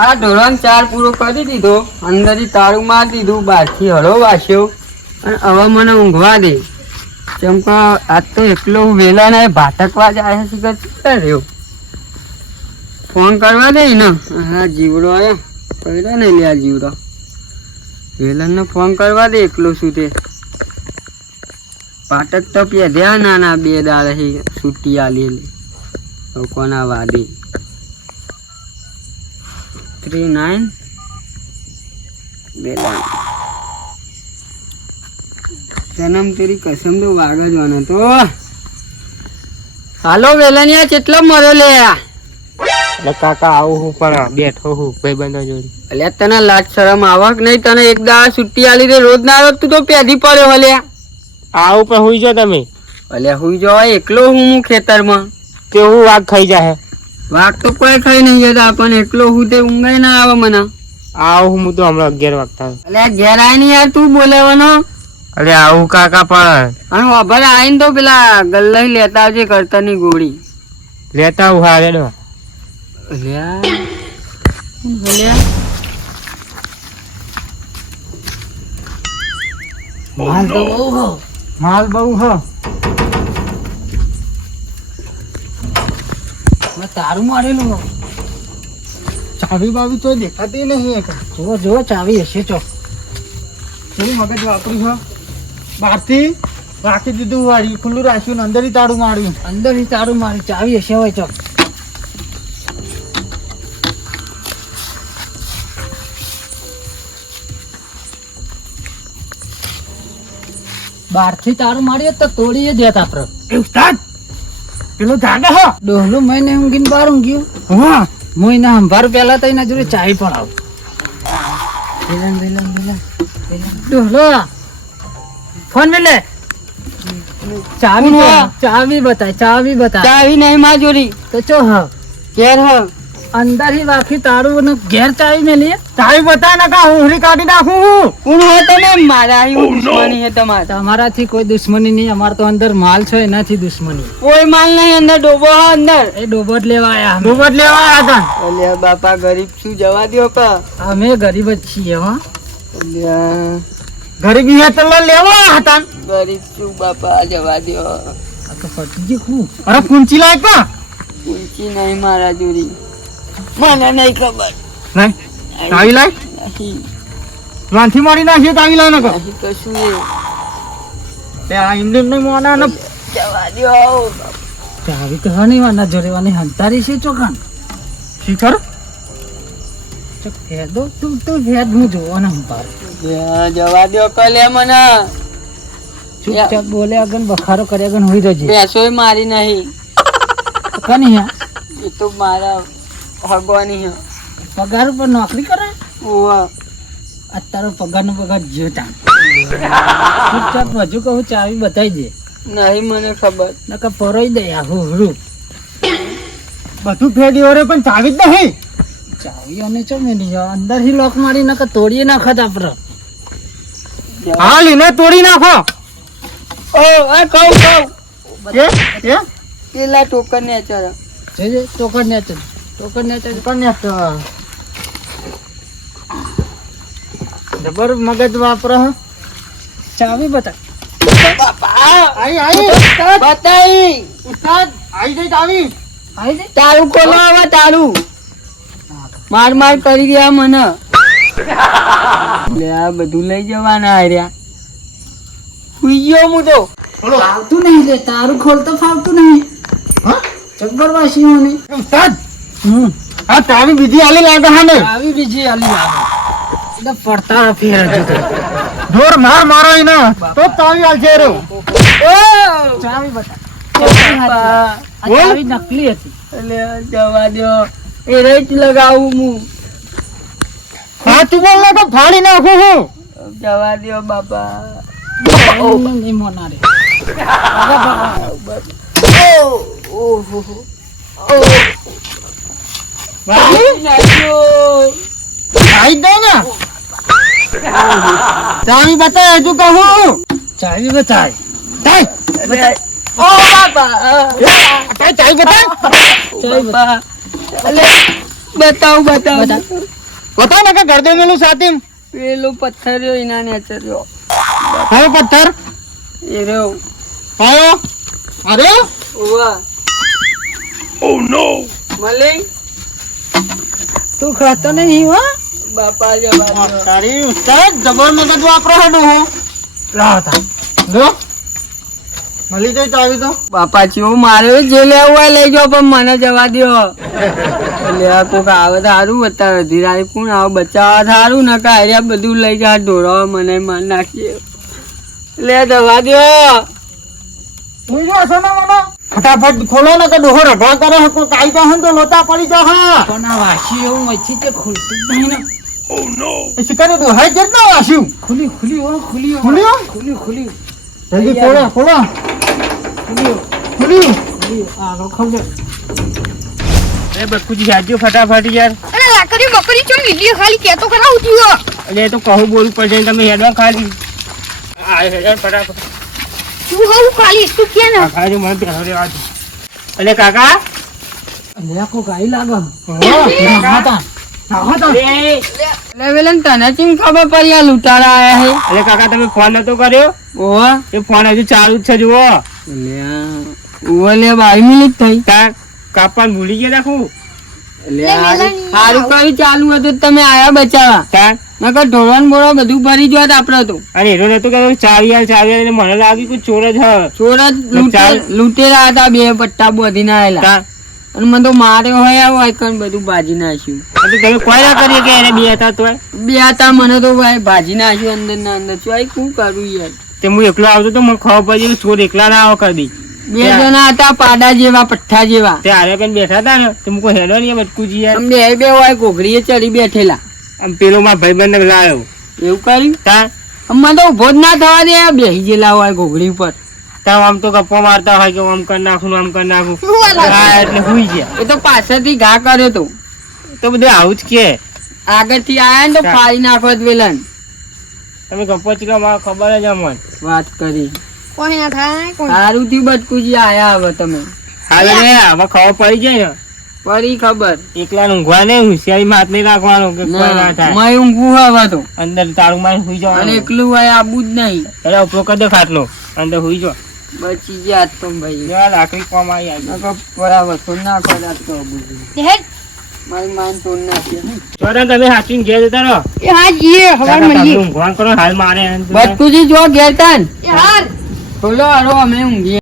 આ ધોરણ 4 પૂરો કરી દીધો, અંદરથી તાળું મારી દીધું, બહારથી હળો વાસ્યો અને હવે મને ઊંઘવા દે. કેમ કે આજ તો એકલો વેલા ને ભાટકવા જાય છે કે રહ્યો ફોન કરવા દે ને. હા જીવડો આવ્યો પડ્યો ને લે, આ જીવડો વેલનને ફોન કરવા દે. એકલો શું તે પાટક તો પેધ્યા નાના 2 દાડા છૂટી આલી કોના વાદી 39 વેલન જન્મ તેરી કસમ તો વાગજવાનો તો. હાલો વેલનિયા કેટલો મરો લે? એટલે કાકા આવું હું પણ બેઠો હું ભાઈબંધો જોડે. એટલે તને લાજ શરમ આવક નહીં? તને એક દાડા છૂટી આલી દે, રોજ ના રોજ તું તો પેધી પડ્યો. હલે આવું પણ હુઈ જાઓ તમે. અલ્યા હુઈ જવાય એકલો હું ખેતરમાં? કેવું વાઘ ખાઈ જાય? વાઘ તો કોઈ ખાઈ નહીં જતા, પણ એકલો હું તે ઊંઘાઈ ના આવે મને. આવું હું તો હમણાં 11 વાગતા. અલ્યા ઘેર આવીને યાર તું બોલાવવાનો. અરે આવું કાકા પણ અને વાભર આવીને તો પેલા ગલ્લા લેતા આવજે કરતરની ગોળી લેતા આવું. હા રેડો. અલ્યા માલ તો બહુ હો, માલ બહુ હ. તારું મારેલું હો. ચાવી બાવી તો દેખાતી નહીં. જો જો ચાવી હશે ચો. થોડી મગજ વાપરી છે. બહારથી રાખી દીધું, વાળી ખુલ્લું રાખ્યું ને અંદરથી તાળું માર્યું. અંદરથી તારું મારી ચાવી હશે હોય ચો. બહારથી તારું માર્યું તો તોડીએ દેતા પ્ર. ઉસ્તાદ પેલો જાગે હો. ડોહલું મહિને ઊંઘીને બહાર ઊંઘ્યું. હા મોઈને સંભાર પેલા તો એના જોડે ચાવી પણ આવ. ડોહલો ફોન મેલે. ચાવી ચાવી બતાય, ચાવી બતાય. ચાવી નહીં માં જોડી તો ચો હ ઘેર હ અંદર ही વાખી તારું ને ઘેર ચાવી મેલી. ચાવી બતાય ને કા હું કાઢી નાખું. કોણ હે તમે? મારા દુશ્મની હે તમારે. તમારાથી કોઈ દુશ્મની નહીં, અમાર તો અંદર માલ છે એનાથી દુશ્મની. કોઈ માલ નહીં, અંદર ડોબો હે. અંદર એ ડોબો જ લેવા આયા. ડોબો જ લેવા આયા હતા. અલ્યા બાપા ગરીબ છું, જવા દ્યો કા. અમે ગરીબ જ છીએ હો. અલ્યા ગરીબી હે તો લેવા હતા. ગરીબ છું બાપા, જવા દ્યો. આ તો ફટજી હું. અરે પૂંચી લાય કા. પૂંચી નહીં મારા જોડી, મને નહીં ખબર. નહીં ચાવી લાય. નહીં વાંથી મારી નાખીએ ચાવી લાય ને કા. નહીં કશું એ. તે આ ઇન્ડિયન ને મોના ને જવા દ્યો. ચાવી તો હની વાના જોડેવાની હંતારી છે ચોખાન. શિખર ચક ફેદો તું તો ફેદ હું જોવાના હંપાર. જવા દ્યો કલે મને. ચૂપચાપ બોલે અગન બખારો કરે અગન હોઈ જજે. પેસોય મારી નહીં. કની હે? એ તો મારા ભગવાની હે. પગાર ઉપર નોકરી કરે? ઓવા અત્યારે પગાર નો પગાર જોતા. ચૂપચાપ હજુ કહું ચાવી બતાવી દે. નહીં મને ખબર. નકા પરોઈ દે આ હુહરું. બધું ફેડી ઓરે પણ ચાવી જ નહીં. ચાવી અને ચો મેલી અંદર થી લોક મારી નકા તોડીએ નાખત આપડે. હા લીને તોડી નાખો. ઓ આ કહું એ એ પેલા ટોકન ને ચર જે ટોકન ને ચર જબર મગજ વાપરો. ચાવી બતા. આઈ બતાઈ ઉસ્તાદ આઈ જઈ ચાવી. આઈ દે. તારું ખોલો હવે તારું. માર માર કરી ગયા મને. લે આ બધું લઈ જવાના આર્યા. હુઈ ગયો હું તો. ફાવતું નહીં લે, તારું ખોલતો ફાવતું નહીં. હા જબ્બર વાસી મને. ઉસ્તાદ આ ચાવી બીજી આલી લાગે હા ને. આવી બીજી આલી લાગે. એટલે પડતા ફેર હજુ તો. જોર માર મારો ઈને તો ચાવી આલજે રો. ઓ ચાવી બતા. આ ચાવી નકલી હતી. એટલે જવા દો. એ રેટ લગાવું હું. હા તું બોલ તો ફાડી નાખું હું. જવા દો બાપા. નહીં મોનારે. ચાવી બતાય હજુ કહું. ચાવી બતાય. ઓ બાપા ચાવી બતાય. ચાવી બતાય. અલે બતાવ બતાવ ને કે ગરદે મેલું સાથે પેલો પથ્થર રહ્યો એના નેચર રહ્યો કયો પથ્થર એ રહ્યો કયો અરે ઓવા ઓ નો મલિંગ તું ખાતો નહીં હો બાપા જવા તારી ઉસ્તાદ જબર મગજ વાપરો હડો હું લાવતા જો મળી જાય ચાવી તો બાપા ચેવું મારે જે લેવું હોય લઈ જાઓ પણ મને જવા દ્યો એટલે આ કોક આવે તો સારું બતાવે ધીરાઈ કોણ આવે બચાવવા સારું ને કાંઈ બધું લઈ જા ઢોળવા મને માર નાખીએ લે જવા દ્યો હું જો છો ને મને ફટાફટ ખોલો ને કે ડોહો રઢવા કરે હકો કાઈ જા તો લોટા પડી જા હા પણ આ વાસી એવું મચ્છી તે ખુલતું જ નહીં ને ઓ નો એ શિકારે ડોહા જ ના વાસ્યું ખુલી ખુલી હો ખુલી ખુલી ખુલી ખુલી જલ્દી ખોલો ખોલો ખુલી ખુલી ખુલી આ રોખમ દે એ બકુજી જાજો ફટાફટ યાર અરે લાકડી બકરી ચો લીધી ખાલી કેતો કરાવ ઉઠ્યો એટલે તો કહું બોલું પડશે તમે હેડવા ખાલી આ હેડ ફટાફટ તું હું ખાલી તું કે ને ખાલી મને બેહો રે આજ અલે કાકા લે કો ગાઈ લાગે કાકા લે વેલન તને ચીમ ખબર પડી આ લૂંટારા આયા હે અલે કાકા તમે ફોન નતો કર્યો ઓવા એ ફોન હજુ ચાલુ જ છે જુઓ લે ઓવા લે 22 મિનિટ થઈ તાર કાપવાનું ભૂલી ગયા રાખું લે સારું કર્યું ચાલુ હતું તમે આયા બચાવા તાર નકર ઢોળવાનું બોળો બધું ભરી જોત આપડે તો અને એનો નતો કે ચાવી એટલે મને લાગ્યું કે ચોર જ હ ચોર જ લૂંટેરા હતા બે પટ્ટા બોધીને આયેલા તાર અને મને તો માર્યો હોય હોય કણ બધું ભાજી નાખ્યું અને તમે કોઈ ના કરીએ કે એને બે હતા તોય બે હતા મને તો ભાઈ ભાજી નાખ્યું અંદર ના અંદર ચોઈ શું કરું યાર તે હું એકલો આવતો તો મને ખબર પડી ચોર એકલા ના આવો કરી બે જણા હતા પાડા જેવા પઠ્ઠા જેવા તે હારે કઈ બેઠા હતા ને તો મુકો હેડો નહીં બટકુજી યાર આમ બે હોય ઘોઘરીએ ચડી બેઠેલા આમ પેલો માં ભાઈબંધ લાયો એવું કર્યું તાર અમને તો ઉભો જ ના થવા દે બેસી ગયેલા હોય ઘોઘરી ઉપર તાર આમ તો ગપ્પો મારતા હોય કે આમ કરી નાખું આમ કરી નાખું હા એટલે હુઈ ગયા એ તો પાછળથી ઘા કર્યો તો તો બધું આવું જ કે આગળથી આયા ને તો ફાડી નાખો વેલન તમે ગપ્પો ચીલો મારે ખબર જ અમન વાત કરી કોઈ ના થાય કોઈ સારું થી બચકુજી આયા હવે તમે હાલે ને હવે ખબર પડી જાય ને પડી ખબર એકલા ઊંઘવા નહીં હોશિયારી હાથ નહીં રાખવાનો કે કોઈ ના થાય મય ઊંઘું હવે તો અંદર તાળું મારી હુઈ અને જવાનું એકલું હોય આબુ જ નહીં એટલે ઉપરો કરી દે ખાટલો અંદર હુઈ જો બચી ગયા તો ભાઈ જવા લાકડી કોમ આવી આવી નકર બરાબર તો ના કર્યા તો બધું હેડ મારી માન તો નાખી ચોરા તમે હાચીને ઘેર જતા રહો એ હા જીએ હવાર તમે મળીએ ઊંઘવાનું કરો હાલ મારે બચકુજી જો ઘેર તાન એ હાર બોલો હારો અમે ઊંઘીએ